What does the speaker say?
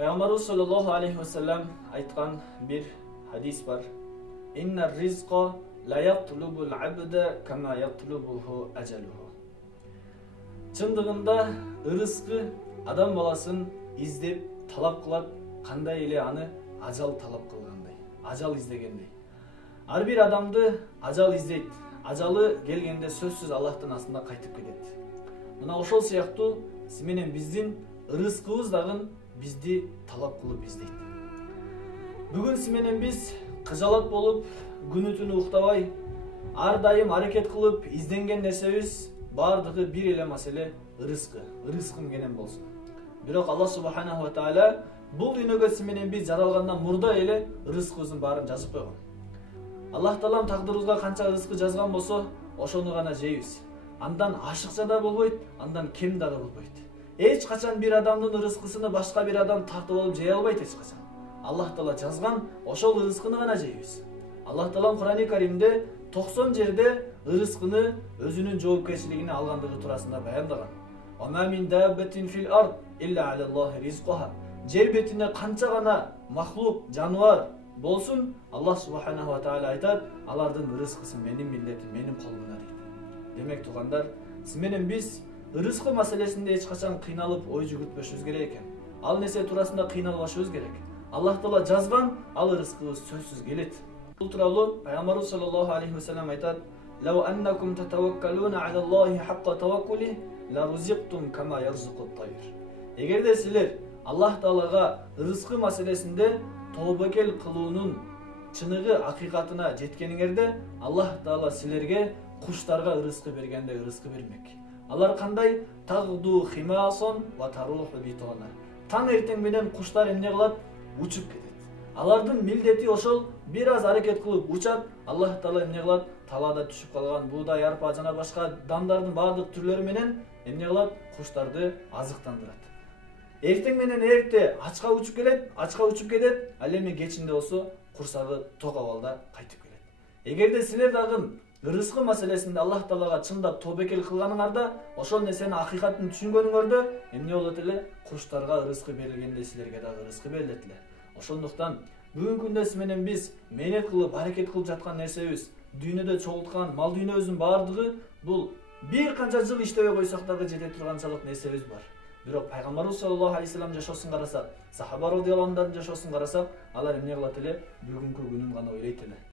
Peygamberimiz sallallahu aleyhi ve sellem aytkan bir hadis var. İnner rizqa la yatlubul abde kama yatlubuhu ajaluhu. Чындыгында ырыскы адам баласын издеп, талап кылат, кандай эле аны ажал талап кылгандай, ажал издегендей. Ар бир адамды ажал издейт. Ажалы келгенде сөзсүз Аллахтын астында кайтып кетет. Мына ошол сыяктуу менен биздин ырыскыбыз дагы бизди талап кылып издейт. Бүгүн менен биз кыжалат болуп, күнү түнү уктабай, ар дайым аракет кылып изденген нерсебиз бардыгы бир эле маселе ырыскым менен болсун. Бирок Аллах субханаху ва тааля бул дүйнөгө менен биз жаралгандан мурда эле ырыскыбыздын баарын жазып койгон. Аллах таалам тагдырыбызга канча ырыскы жазган болсо, ошону гана жейбиз. Андан ашыкча да болбойт, андан кем дагы болбойт. Эч качан бир адамдын ырыскысыны башка бир адам тартып алып жей албайт эч качан. Аллах таала жазган ошол ырыскыны гана жейбиз. Аллах таалам Кур'ан-ы Каримде 90 жерде ырыскыны өзүнүн жоопкерчилигине алгандыгы туурасында баяндаган. Ва мин даббатин фил ард илля алаллахи ризқуха. Жер бетинде канча гана махлук, жаныбар болсун, Аллах субханаху ва тааля айтат, алардын ырыскысы менин милдетим, менин колумда дейт. Демек туугандар, менен биз ырыскы маселесинде эч качан кыйналып ой жүгүртпөшүбүз керек экен. Ал нерсе туурасында кыйналбашыбыз керек. Аллах таала жазган, ал ырыскыбыз сөзсүз келет. Бул тууралуу Пайгамбарыбыз саллаллаху алейхи ва саллям айтат: "Лау аннакум татаваккалуна алаллахи хакка таваккули, ла рузиктум кама ярзукут тайр." Эгерде силер Аллах таалага ырыскы маселесинде тобокел кылуунун чыныгы акыйкатына жеткениңерде, Аллах таала силерге куштарга ырыскы бергенде ырыскы бермек. Алар кандай? Тагду химасон ва таруху битона. Таң эртең менен куштар эмне кылат? Учуп кетет. Алардын милдети ошол, бир аз аракет кылып учат, Аллах таала эмне кылат? Талаада түшүп калган буудай, арпа жана башка дамдардын баардык түрлөрү менен эмне кылат? Куштарды азыктандырат. Эртең менен эрте ачка учуп келет, ачка учуп кетет, ал эми кечинде болсо курсагы ток абалда кайтып келет. Эгерде силер дагы ырыскы маселесинде Аллах таалага чындап тобокел кылганыңарда, ошол нерсени акыйкатын түшүнгөнүңөрдө эмне болот эле? Куштарга ырыскы берилгенде силерге дагы ырыскы берилет эле. Ошондуктан бүгүнкү күндө менен биз мээнет кылып, аракет кылып жаткан нерсебиз, дүйнөдө чогулткан мал дүйнөбүздүн баардыгы бул бир канча жыл иштебей койсок дагы жете турганчалык нерсебиз бар. Бирок Пайгамбарыбыз саллаллаху алейхи ва саллям жашоосун карасак, сахаба радыйаллаху анхудун жашоосун карасак, алар эмне кылат эле? Бүгүнкү күнүн гана ойлойт эле.